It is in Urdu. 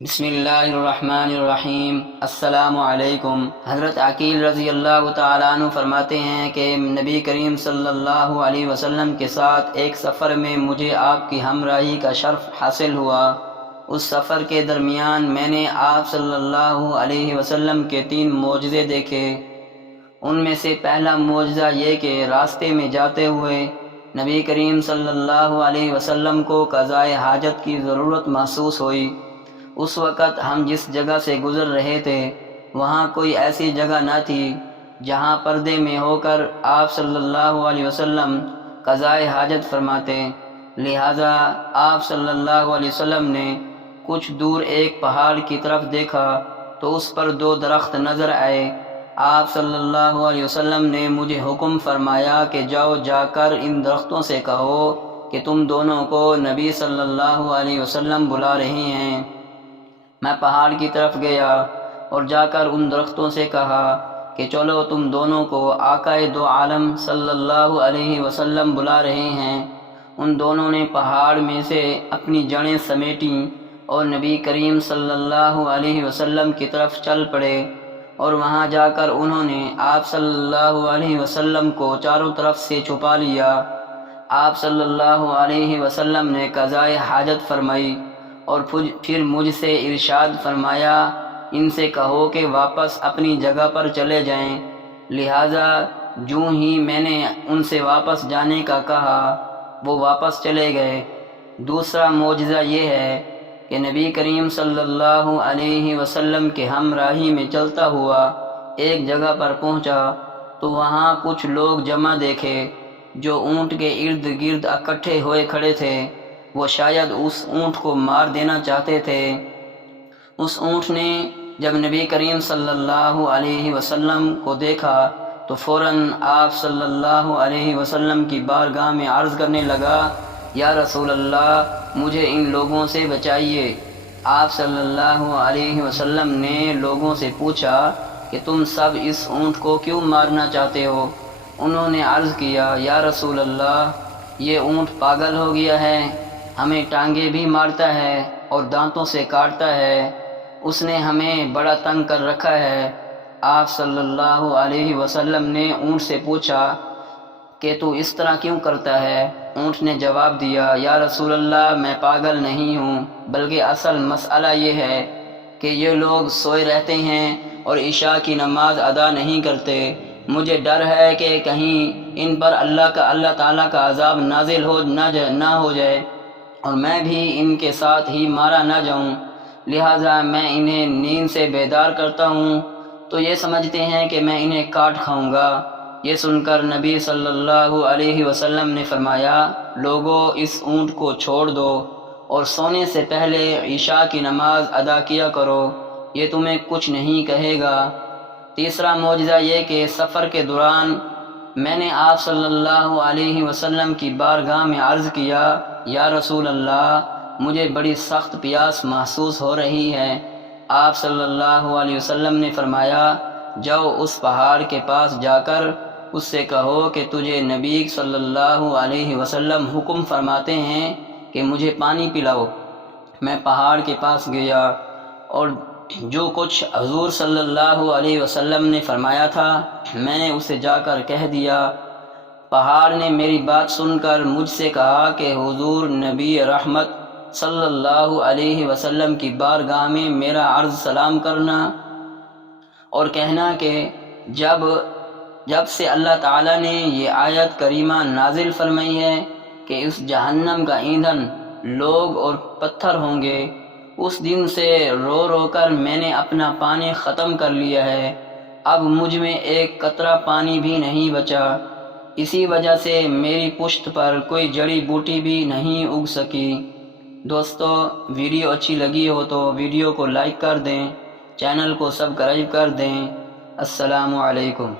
بسم اللہ الرحمن الرحیم۔ السلام علیکم۔ حضرت عقیل رضی اللہ تعالیٰ عنہ فرماتے ہیں کہ نبی کریم صلی اللہ علیہ وسلم کے ساتھ ایک سفر میں مجھے آپ کی ہمراہی کا شرف حاصل ہوا۔ اس سفر کے درمیان میں نے آپ صلی اللہ علیہ وسلم کے 3 معجزے دیکھے۔ ان میں سے پہلا معجزہ یہ کہ راستے میں جاتے ہوئے نبی کریم صلی اللہ علیہ وسلم کو قضائے حاجت کی ضرورت محسوس ہوئی۔ اس وقت ہم جس جگہ سے گزر رہے تھے وہاں کوئی ایسی جگہ نہ تھی جہاں پردے میں ہو کر آپ صلی اللہ علیہ وسلم قضائے حاجت فرماتے، لہذا آپ صلی اللہ علیہ وسلم نے کچھ دور ایک پہاڑ کی طرف دیکھا تو اس پر 2 درخت نظر آئے۔ آپ صلی اللہ علیہ وسلم نے مجھے حکم فرمایا کہ جا کر ان درختوں سے کہو کہ تم دونوں کو نبی صلی اللہ علیہ وسلم بلا رہے ہیں۔ میں پہاڑ کی طرف گیا اور جا کر ان درختوں سے کہا کہ چلو تم دونوں کو آقائے دو عالم صلی اللہ علیہ وسلم بلا رہے ہیں۔ ان دونوں نے پہاڑ میں سے اپنی جڑیں سمیٹیں اور نبی کریم صلی اللہ علیہ وسلم کی طرف چل پڑے، اور وہاں جا کر انہوں نے آپ صلی اللہ علیہ وسلم کو چاروں طرف سے چھپا لیا۔ آپ صلی اللہ علیہ وسلم نے قضائے حاجت فرمائی اور پھر مجھ سے ارشاد فرمایا، ان سے کہو کہ واپس اپنی جگہ پر چلے جائیں۔ لہذا جوں ہی میں نے ان سے واپس جانے کا کہا وہ واپس چلے گئے۔ دوسرا معجزہ یہ ہے کہ نبی کریم صلی اللہ علیہ وسلم کے ہمراہی میں چلتا ہوا ایک جگہ پر پہنچا تو وہاں کچھ لوگ جمع دیکھے جو اونٹ کے ارد گرد اکٹھے ہوئے کھڑے تھے۔ وہ شاید اس اونٹ کو مار دینا چاہتے تھے۔ اس اونٹ نے جب نبی کریم صلی اللہ علیہ وسلم کو دیکھا تو فوراً آپ صلی اللہ علیہ وسلم کی بارگاہ میں عرض کرنے لگا، یا رسول اللہ، مجھے ان لوگوں سے بچائیے۔ آپ صلی اللہ علیہ وسلم نے لوگوں سے پوچھا کہ تم سب اس اونٹ کو کیوں مارنا چاہتے ہو؟ انہوں نے عرض کیا، یا رسول اللہ، یہ اونٹ پاگل ہو گیا ہے، ہمیں ٹانگیں بھی مارتا ہے اور دانتوں سے کاٹتا ہے، اس نے ہمیں بڑا تنگ کر رکھا ہے۔ آپ صلی اللہ علیہ وسلم نے اونٹ سے پوچھا کہ تو اس طرح کیوں کرتا ہے؟ اونٹ نے جواب دیا، یا رسول اللہ، میں پاگل نہیں ہوں، بلکہ اصل مسئلہ یہ ہے کہ یہ لوگ سوئے رہتے ہیں اور عشاء کی نماز ادا نہیں کرتے۔ مجھے ڈر ہے کہ کہیں ان پر اللہ تعالیٰ کا عذاب نازل نہ ہو جائے اور میں بھی ان کے ساتھ ہی مارا نہ جاؤں، لہٰذا میں انہیں نیند سے بیدار کرتا ہوں تو یہ سمجھتے ہیں کہ میں انہیں کاٹ کھاؤں گا۔ یہ سن کر نبی صلی اللہ علیہ وسلم نے فرمایا، لوگو، اس اونٹ کو چھوڑ دو اور سونے سے پہلے عشاء کی نماز ادا کیا کرو، یہ تمہیں کچھ نہیں کہے گا۔ تیسرا معجزہ یہ کہ سفر کے دوران میں نے آپ صلی اللہ علیہ وسلم کی بارگاہ میں عرض کیا، یا رسول اللہ، مجھے بڑی سخت پیاس محسوس ہو رہی ہے۔ آپ صلی اللہ علیہ وسلم نے فرمایا، جاؤ اس پہاڑ کے پاس جا کر اس سے کہو کہ تجھے نبی صلی اللہ علیہ وسلم حکم فرماتے ہیں کہ مجھے پانی پلاؤ۔ میں پہاڑ کے پاس گیا اور جو کچھ حضور صلی اللہ علیہ وسلم نے فرمایا تھا میں نے اسے جا کر کہہ دیا۔ پہاڑ نے میری بات سن کر مجھ سے کہا کہ حضور نبی رحمت صلی اللہ علیہ وسلم کی بارگاہ میں میرا عرض سلام کرنا اور کہنا کہ جب سے اللہ تعالیٰ نے یہ آیت کریمہ نازل فرمائی ہے کہ اس جہنم کا ایندھن لوگ اور پتھر ہوں گے، اس دن سے رو رو کر میں نے اپنا پانی ختم کر لیا ہے، اب مجھ میں ایک قطرہ پانی بھی نہیں بچا، اسی وجہ سے میری پشت پر کوئی جڑی بوٹی بھی نہیں اگ سکی۔ دوستو، ویڈیو اچھی لگی ہو تو ویڈیو کو لائک کر دیں، چینل کو سبسکرائب کر دیں۔ السلام علیکم۔